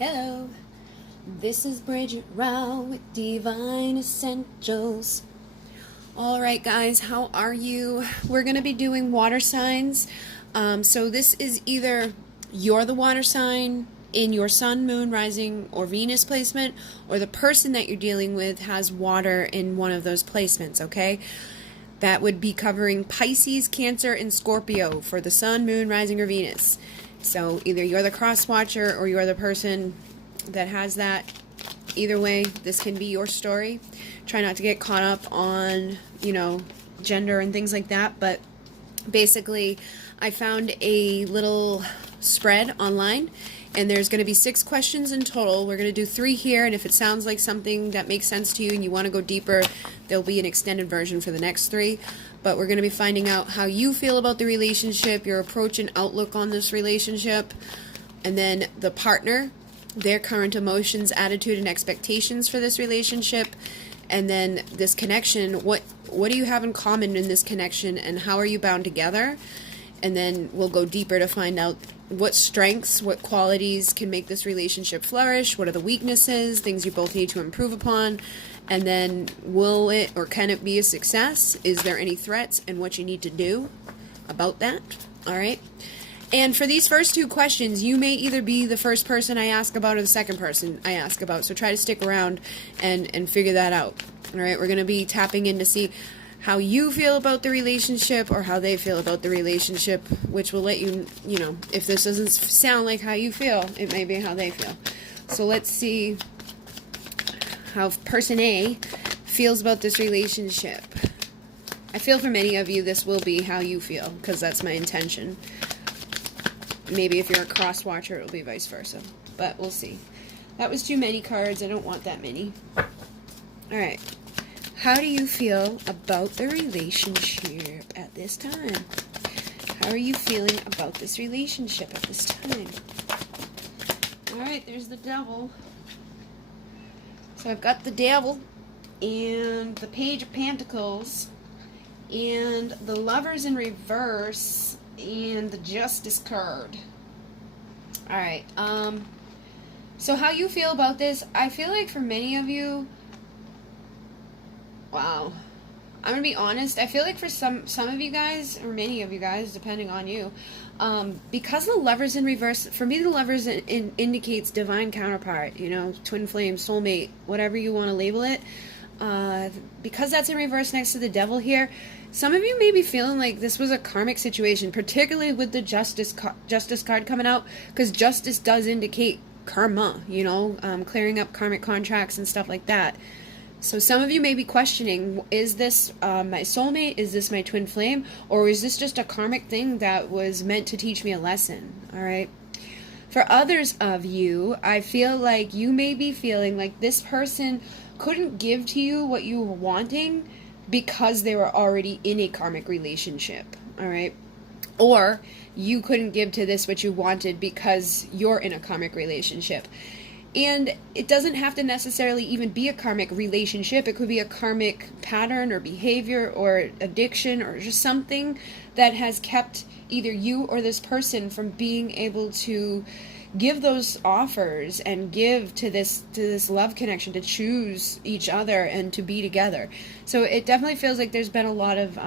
Hello, this is Bridget Rau with Divine Essentials. Alright guys, how are you? We're going to be doing water signs. So this is either you're the water sign in your sun, moon, rising, or Venus placement, or the person that you're dealing with has water in one of those placements, okay? That would be covering Pisces, Cancer, and Scorpio for the sun, moon, rising, or Venus. So either you're the cross watcher or you're the person that has that. Either way, this can be your story. Try not to get caught up on, gender and things like that. But basically, I found a little spread online, and there's going to be 6 questions in total. We're going to do 3 here, and if it sounds like something that makes sense to you and you want to go deeper, there'll be an extended version for the next 3. But we're going to be finding out how you feel about the relationship, your approach and outlook on this relationship, and then the partner, their current emotions, attitude, and expectations for this relationship, and then this connection, what do you have in common in this connection, and how are you bound together? And then we'll go deeper to find out what strengths, what qualities can make this relationship flourish, what are the weaknesses, things you both need to improve upon, and then will it or can it be a success? Is there any threats, and what you need to do about that? All right. And for these first 2 questions, you may either be the first person I ask about or the second person I ask about. So try to stick around and figure that out. All right. We're going to be tapping in to see how you feel about the relationship or how they feel about the relationship, which will let you, if this doesn't sound like how you feel, it may be how they feel. So let's see how person A feels about this relationship. I feel for many of you this will be how you feel, because that's my intention. Maybe if you're a cross watcher, it'll be vice versa. But we'll see. That was too many cards. I don't want that many. Alright. How do you feel about the relationship at this time? How are you feeling about this relationship at this time? Alright, there's the devil. So I've got the devil and the Page of Pentacles and the Lovers in reverse and the Justice card. Alright, so how you feel about this, I feel like for many of you, wow, I'm gonna be honest, I feel like for some of you guys, or many of you guys, depending on you, because the Lovers in reverse, for me the Lovers indicates divine counterpart, twin flame, soulmate, whatever you want to label it. Because that's in reverse next to the devil here, some of you may be feeling like this was a karmic situation, particularly with the justice card coming out, because justice does indicate karma, clearing up karmic contracts and stuff like that. So some of you may be questioning, is this my soulmate, is this my twin flame, or is this just a karmic thing that was meant to teach me a lesson, all right? For others of you, I feel like you may be feeling like this person couldn't give to you what you were wanting because they were already in a karmic relationship, all right? Or you couldn't give to this what you wanted because you're in a karmic relationship. And it doesn't have to necessarily even be a karmic relationship. It could be a karmic pattern or behavior or addiction or just something that has kept either you or this person from being able to give those offers and give to this love connection, to choose each other and to be together. So it definitely feels like there's been a lot of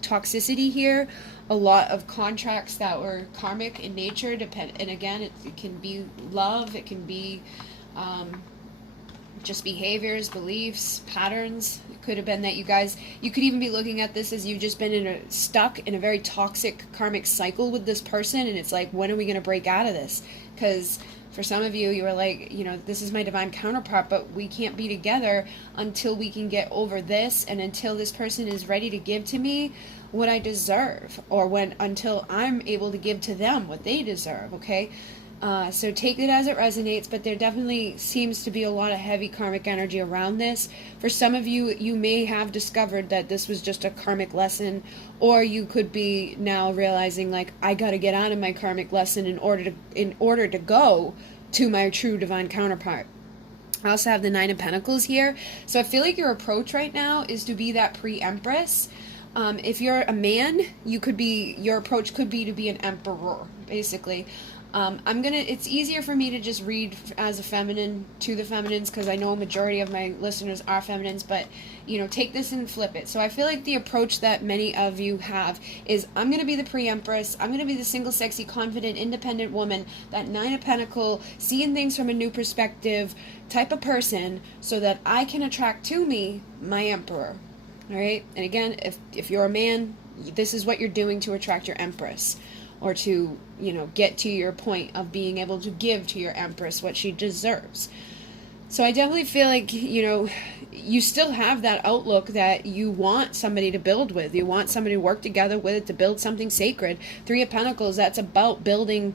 toxicity here, a lot of contracts that were karmic in nature. And again, it can be love, it can be just behaviors, beliefs, patterns. It could have been that you could even be looking at this as you've just been stuck in a very toxic karmic cycle with this person, and it's like, when are we going to break out of this? Because for some of you, you were like, this is my divine counterpart, but we can't be together until we can get over this, and until this person is ready to give to me what I deserve, or until I'm able to give to them what they deserve, okay? So take it as it resonates, but there definitely seems to be a lot of heavy karmic energy around this. For some of you, you may have discovered that this was just a karmic lesson, or you could be now realizing, like, I got to get out of my karmic lesson in order to go to my true divine counterpart. I also have the 9 of Pentacles here. So I feel like your approach right now is to be that pre-empress. If you're a man, your approach could be to be an emperor, basically. It's easier for me to just read as a feminine to the feminines, because I know a majority of my listeners are feminines, but, take this and flip it. So I feel like the approach that many of you have is, I'm going to be the pre-empress, I'm going to be the single, sexy, confident, independent woman, that 9 of Pentacles, seeing things from a new perspective type of person, so that I can attract to me my emperor. All right? And again, if you're a man, this is what you're doing to attract your empress, or to, get to your point of being able to give to your empress what she deserves. So I definitely feel like, you still have that outlook that you want somebody to build with. You want somebody to work together with, to build something sacred. 3 of Pentacles, that's about building,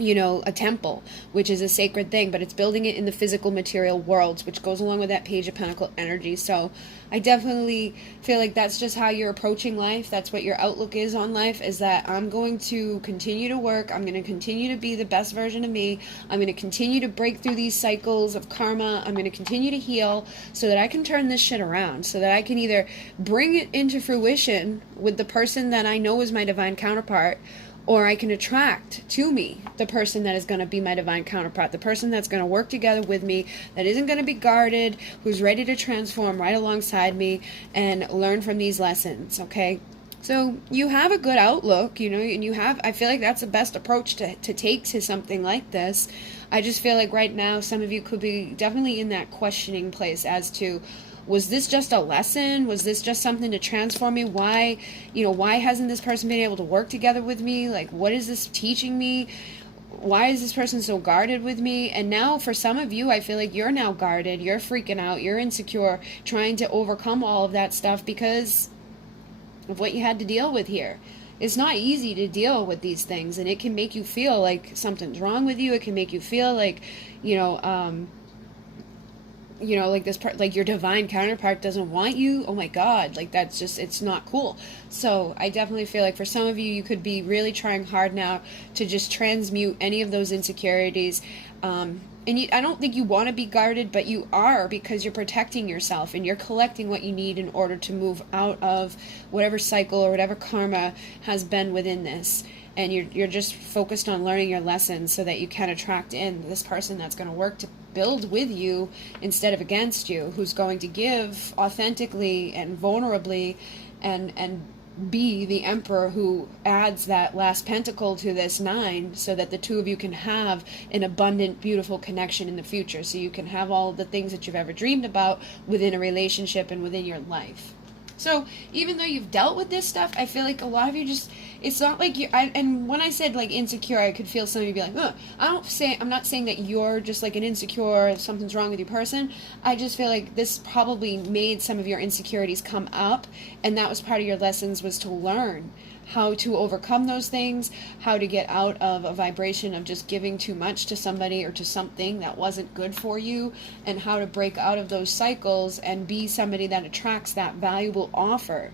a temple, which is a sacred thing, but it's building it in the physical material worlds, which goes along with that Page of Pentacle energy. So I definitely feel like that's just how you're approaching life. That's what your outlook is on life, is that I'm going to continue to work. I'm going to continue to be the best version of me. I'm going to continue to break through these cycles of karma. I'm going to continue to heal so that I can turn this shit around, so that I can either bring it into fruition with the person that I know is my divine counterpart, or I can attract to me the person that is going to be my divine counterpart, the person that's going to work together with me, that isn't going to be guarded, who's ready to transform right alongside me and learn from these lessons, okay? So you have a good outlook, and I feel like that's the best approach to take to something like this. I just feel like right now some of you could be definitely in that questioning place as to, was this just a lesson? Was this just something to transform me? Why hasn't this person been able to work together with me? Like, what is this teaching me? Why is this person so guarded with me? And now for some of you, I feel like you're now guarded. You're freaking out. You're insecure, trying to overcome all of that stuff because of what you had to deal with here. It's not easy to deal with these things, and it can make you feel like something's wrong with you. It can make you feel like, like this part, like your divine counterpart doesn't want you. Oh my God, like that's just, it's not cool. So I definitely feel like for some of you, you could be really trying hard now to just transmute any of those insecurities. I don't think you want to be guarded, but you are, because you're protecting yourself and you're collecting what you need in order to move out of whatever cycle or whatever karma has been within this. And you're just focused on learning your lessons so that you can attract in this person that's going to work to build with you instead of against you, who's going to give authentically and vulnerably and be the emperor who adds that last pentacle to this 9, so that the two of you can have an abundant, beautiful connection in the future, so you can have all the things that you've ever dreamed about within a relationship and within your life. So even though you've dealt with this stuff, I feel like a lot of you just, it's not like you, and when I said like insecure, I could feel some of you be like, I'm not saying that you're just like an insecure, something's wrong with your person. I just feel like this probably made some of your insecurities come up, and that was part of your lessons, was to learn how to overcome those things, how to get out of a vibration of just giving too much to somebody or to something that wasn't good for you, and how to break out of those cycles and be somebody that attracts that valuable offer.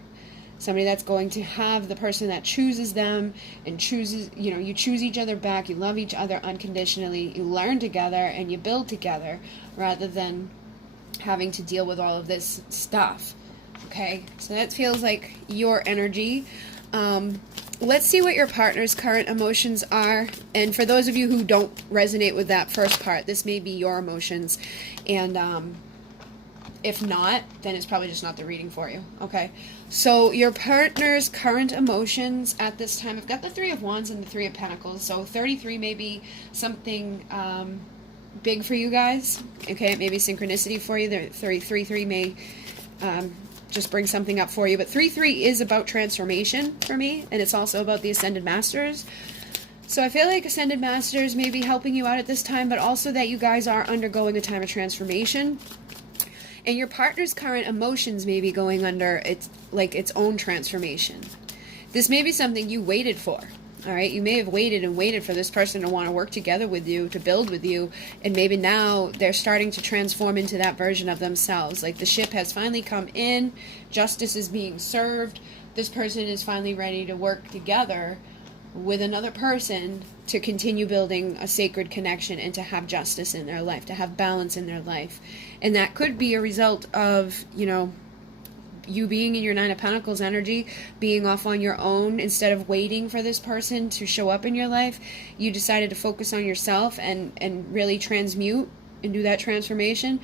Somebody that's going to have the person that chooses them and chooses, you choose each other back, you love each other unconditionally, you learn together and you build together, rather than having to deal with all of this stuff. Okay, so that feels like your energy. Let's see what your partner's current emotions are. And for those of you who don't resonate with that first part, this may be your emotions. And if not, then it's probably just not the reading for you. Okay, so your partner's current emotions at this time, I've got the 3 of Wands and the 3 of Pentacles. So 33 may be something big for you guys. Okay, it may be synchronicity for you. The 33 may just bring something up for you. But 3-3 is about transformation for me, and it's also about the Ascended Masters. So I feel like Ascended Masters may be helping you out at this time, but also that you guys are undergoing a time of transformation. And your partner's current emotions may be going under its own transformation. This may be something you waited for. All right, you may have waited and waited for this person to want to work together with you, to build with you, and maybe now they're starting to transform into that version of themselves. Like the ship has finally come in, justice is being served, this person is finally ready to work together with another person to continue building a sacred connection and to have justice in their life, to have balance in their life. And that could be a result of, you being in your Nine of Pentacles energy, being off on your own, instead of waiting for this person to show up in your life, you decided to focus on yourself and really transmute and do that transformation.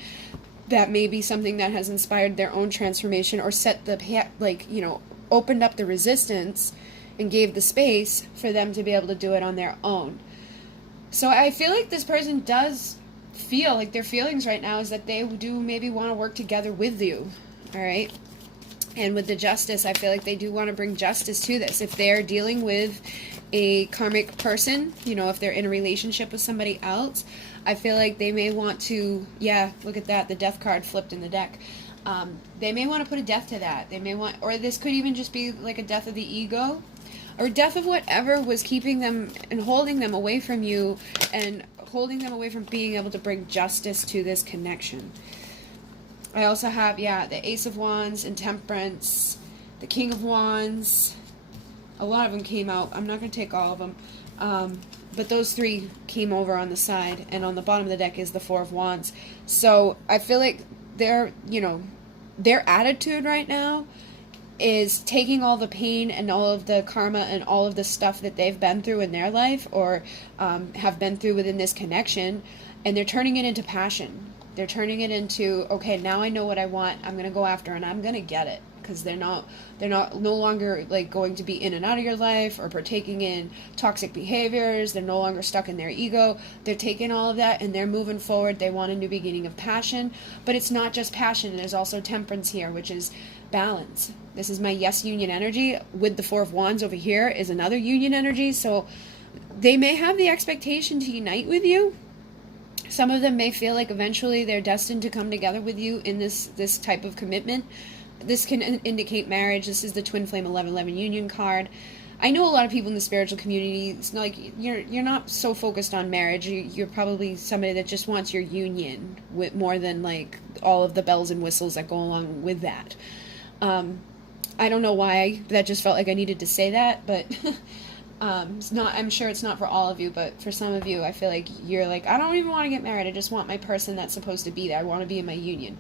That may be something that has inspired their own transformation, or set the, like, you know, opened up the resistance and gave the space for them to be able to do it on their own. So I feel like this person does feel like their feelings right now is that they do maybe want to work together with you. All right. And with the Justice, I feel like they do want to bring justice to this. If they're dealing with a karmic person, you know, if they're in a relationship with somebody else, I feel like they may want to, yeah, look at that, the Death card flipped in the deck. They may want to put a death to that. They may want, or this could even just be like a death of the ego, or death of whatever was keeping them and holding them away from you, and holding them away from being able to bring justice to this connection. I also have, yeah, the Ace of Wands and Temperance, the King of Wands. A lot of them came out. I'm not going to take all of them. But those three came over on the side, and on the bottom of the deck is the Four of Wands. So I feel like they're, you know, their attitude right now is taking all the pain and all of the karma and all of the stuff that they've been through in their life, or have been through within this connection, and they're turning it into passion. They're turning it into, okay, now I know what I want. I'm going to go after, and I'm going to get it. Because they're no longer like going to be in and out of your life or partaking in toxic behaviors. They're no longer stuck in their ego. They're taking all of that and they're moving forward. They want a new beginning of passion, but it's not just passion. There's also temperance here, which is balance. This is my yes union energy. With the Four of Wands over here is another union energy. So they may have the expectation to unite with you. Some of them may feel like eventually they're destined to come together with you in this type of commitment. This can indicate marriage. This is the Twin Flame 1111 union card. I know a lot of people in the spiritual community, it's not like you're not so focused on marriage. You're probably somebody that just wants your union with more than like all of the bells and whistles that go along with that. I don't know why that just felt like I needed to say that, but it's not. I'm sure it's not for all of you, but for some of you, I feel like you're like, I don't even want to get married. I just want my person that's supposed to be there. I want to be in my union.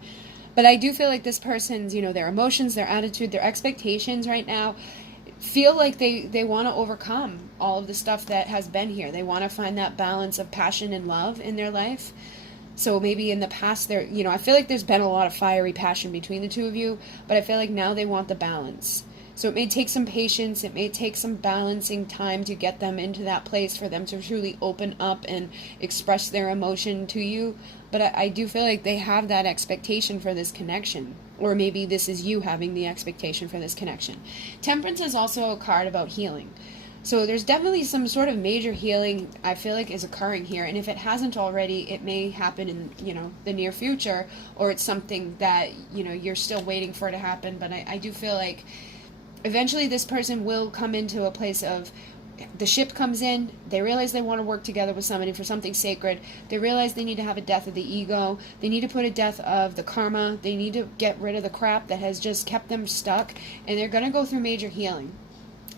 But I do feel like this person's, you know, their emotions, their attitude, their expectations right now feel like they want to overcome all of the stuff that has been here. They want to find that balance of passion and love in their life. So maybe in the past, you know, I feel like there's been a lot of fiery passion between the two of you, but I feel like now they want the balance. So it may take some patience, it may take some balancing time to get them into that place for them to truly open up and express their emotion to you. But I do feel like they have that expectation for this connection. Or maybe this is you having the expectation for this connection. Temperance is also a card about healing. So there's definitely some sort of major healing I feel like is occurring here. And if it hasn't already, it may happen in, you know, the near future. Or it's something that, you know, you're still waiting for it to happen. But I do feel like eventually this person will come into a place of, the ship comes in, they realize they want to work together with somebody for something sacred, they realize they need to have a death of the ego, they need to put a death of the karma, they need to get rid of the crap that has just kept them stuck, and they're going to go through major healing.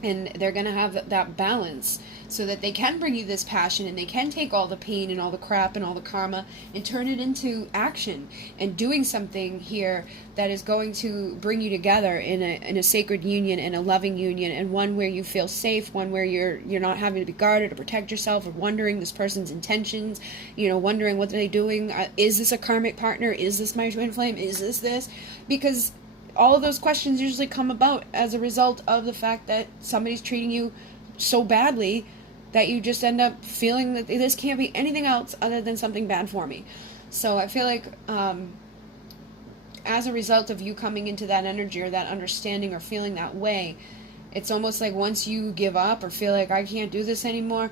And they're going to have that balance so that they can bring you this passion and they can take all the pain and all the crap and all the karma and turn it into action and doing something here that is going to bring you together in a sacred union and a loving union, and one where you feel safe, one where you're not having to be guarded or protect yourself or wondering this person's intentions, you know, wondering what are they doing, is this a karmic partner, is this my twin flame, is this, because all of those questions usually come about as a result of the fact that somebody's treating you so badly that you just end up feeling that this can't be anything else other than something bad for me. So I feel like as a result of you coming into that energy or that understanding or feeling that way, it's almost like once you give up or feel like I can't do this anymore,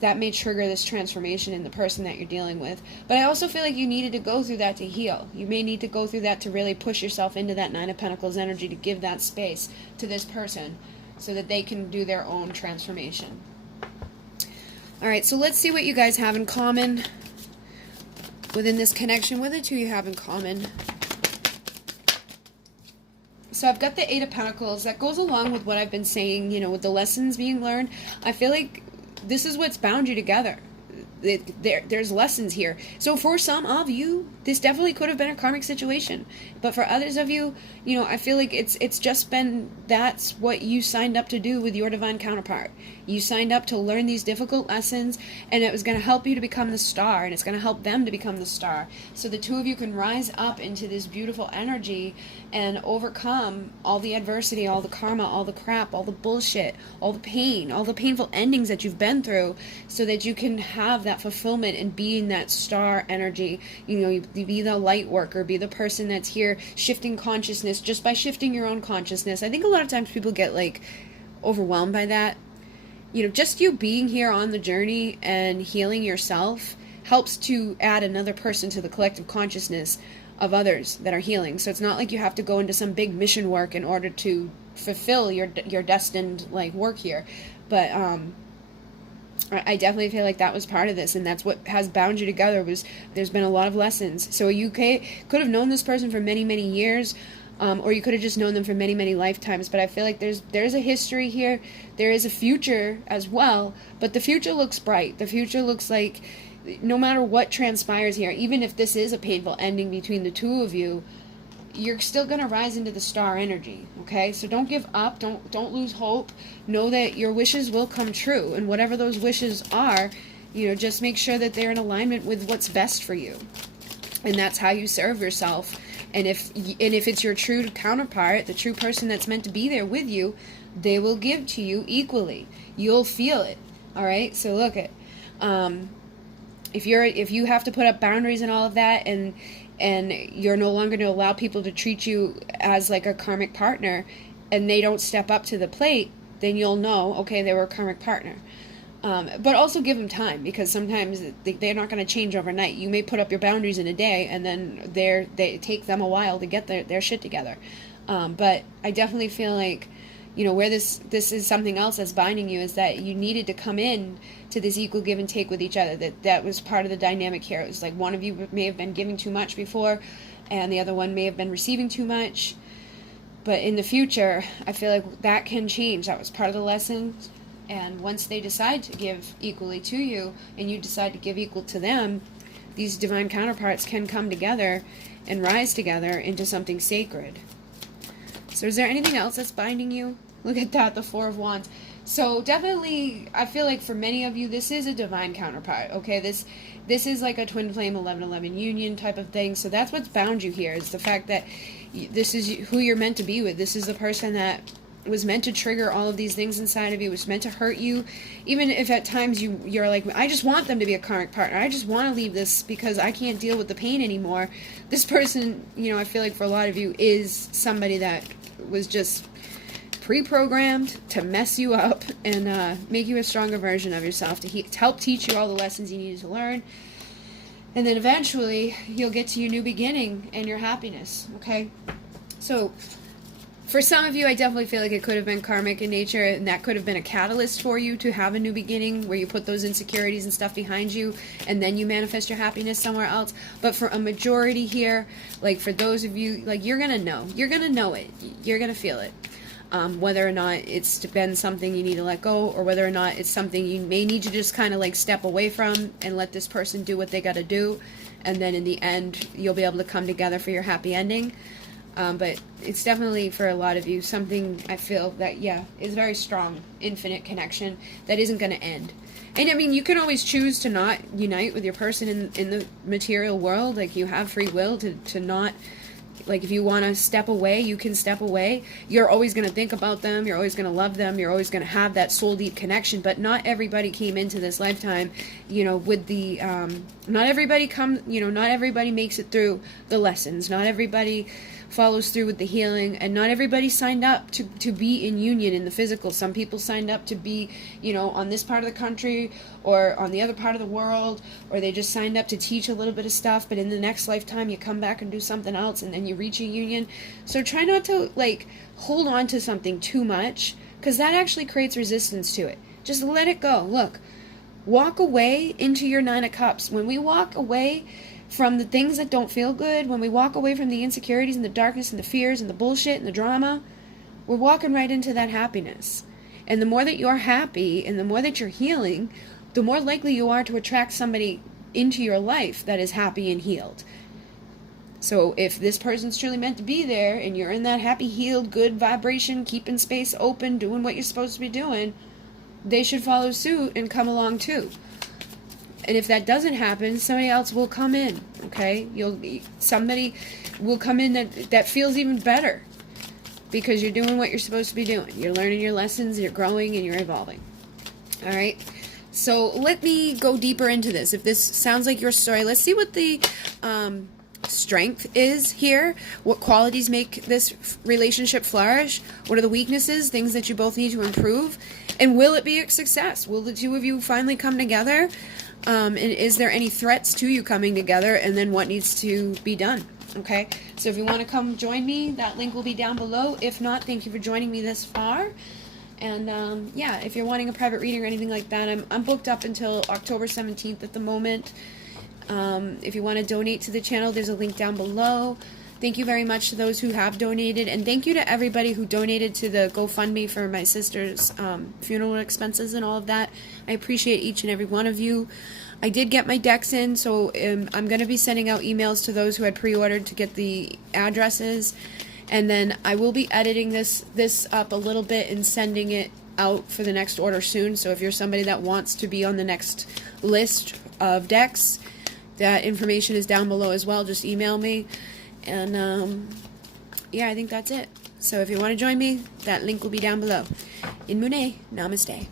that may trigger this transformation in the person that you're dealing with. But I also feel like you needed to go through that to heal. You may need to go through that to really push yourself into that Nine of Pentacles energy, to give that space to this person so that they can do their own transformation. Alright, so let's see what you guys have in common within this connection. What the two you have in common? So I've got the Eight of Pentacles. That goes along with what I've been saying, you know, with the lessons being learned. I feel like this is what's bound you together. there's lessons here. So for some of you, this definitely could have been a karmic situation, but for others of you, I feel like it's just been, that's what you signed up to do with your divine counterpart. You signed up to learn these difficult lessons, and it was going to help you to become the star, and it's going to help them to become the star, so the two of you can rise up into this beautiful energy and overcome all the adversity, all the karma, all the crap, all the bullshit, all the pain, all the painful endings that you've been through, so that you can have that fulfillment and be in that star energy. You be the light worker, be the person that's here shifting consciousness just by shifting your own consciousness. I think a lot of times people get like overwhelmed by that. Just you being here on the journey and healing yourself helps to add another person to the collective consciousness of others that are healing. So it's not like you have to go into some big mission work in order to fulfill your destined like work here. But I definitely feel like that was part of this, and that's what has bound you together. There's been a lot of lessons. So you could have known this person for many, many years, or you could have just known them for many, many lifetimes. But I feel like there's a history here. There is a future as well, but the future looks bright. The future looks like no matter what transpires here, even if this is a painful ending between the two of you, you're still going to rise into the star energy, okay? So don't give up. Don't lose hope. Know that your wishes will come true, and whatever those wishes are, just make sure that they're in alignment with what's best for you. And that's how you serve yourself. And if it's your true counterpart, the true person that's meant to be there with you, they will give to you equally. You'll feel it, all right? So look at, if you have to put up boundaries and all of that, and you're no longer going to allow people to treat you as like a karmic partner, and they don't step up to the plate, then you'll know, okay, they were a karmic partner. But also give them time, because sometimes they're not going to change overnight. You may put up your boundaries in a day, and then they take them a while to get their shit together. But I definitely feel like, where this is something else that's binding you, is that you needed to come in to this equal give and take with each other. That was part of the dynamic here. It was like one of you may have been giving too much before, and the other one may have been receiving too much. But in the future, I feel like that can change. That was part of the lesson. And once they decide to give equally to you, and you decide to give equal to them, these divine counterparts can come together and rise together into something sacred. So is there anything else that's binding you? Look at that, the Four of Wands. So definitely, I feel like for many of you, this is a divine counterpart, okay? This is like a twin flame 11-11 union type of thing. So that's what's bound you here, is the fact that this is who you're meant to be with. This is the person that was meant to trigger all of these things inside of you, was meant to hurt you, even if at times you're like, I just want them to be a karmic partner, I just want to leave this because I can't deal with the pain anymore. This person, I feel like for a lot of you, is somebody that was just pre-programmed to mess you up and make you a stronger version of yourself, to help teach you all the lessons you needed to learn. And then eventually you'll get to your new beginning and your happiness, okay? So for some of you, I definitely feel like it could have been karmic in nature, and that could have been a catalyst for you to have a new beginning where you put those insecurities and stuff behind you, and then you manifest your happiness somewhere else. But for a majority here, like for those of you, like you're going to know. You're going to know it. You're going to feel it. Whether or not it's been something you need to let go, or whether or not it's something you may need to just kind of like step away from and let this person do what they got to do, and then in the end, you'll be able to come together for your happy ending. But it's definitely, for a lot of you, something I feel that, is very strong, infinite connection that isn't going to end. And I mean, you can always choose to not unite with your person in the material world. Like, you have free will to not, like, if you want to step away, you can step away. You're always going to think about them. You're always going to love them. You're always going to have that soul deep connection. But not everybody came into this lifetime, with the, not everybody makes it through the lessons. Not everybody follows through with the healing, and not everybody signed up to be in union in the physical. Some people signed up to be, on this part of the country or on the other part of the world, or they just signed up to teach a little bit of stuff, but in the next lifetime you come back and do something else, and then you reach a union. So try not to hold on to something too much, because that actually creates resistance to it. Just let it go. Look, walk away into your Nine of Cups. When we walk away from the things that don't feel good, when we walk away from the insecurities and the darkness and the fears and the bullshit and the drama, we're walking right into that happiness. And the more that you're happy and the more that you're healing, the more likely you are to attract somebody into your life that is happy and healed. So if this person's truly meant to be there and you're in that happy, healed, good vibration, keeping space open, doing what you're supposed to be doing, they should follow suit and come along too. And if that doesn't happen, somebody else will come in, okay? Somebody will come in that feels even better because you're doing what you're supposed to be doing. You're learning your lessons, you're growing, and you're evolving. All right? So let me go deeper into this. If this sounds like your story, let's see what the strength is here. What qualities make this relationship flourish? What are the weaknesses, things that you both need to improve? And will it be a success? Will the two of you finally come together? And is there any threats to you coming together? And then what needs to be done? Okay, so if you want to come join me, that link will be down below. If not, thank you for joining me this far. And yeah, if you're wanting a private reading or anything like that, I'm booked up until October 17th at the moment. If you want to donate to the channel, there's a link down below. Thank you very much to those who have donated, and thank you to everybody who donated to the GoFundMe for my sister's funeral expenses and all of that. I appreciate each and every one of you. I did get my decks in, so I'm going to be sending out emails to those who had pre-ordered to get the addresses, and then I will be editing this up a little bit and sending it out for the next order soon. So if you're somebody that wants to be on the next list of decks, that information is down below as well. Just email me. And yeah, I think that's it. So if you want to join me, that link will be down below. In Mune, namaste.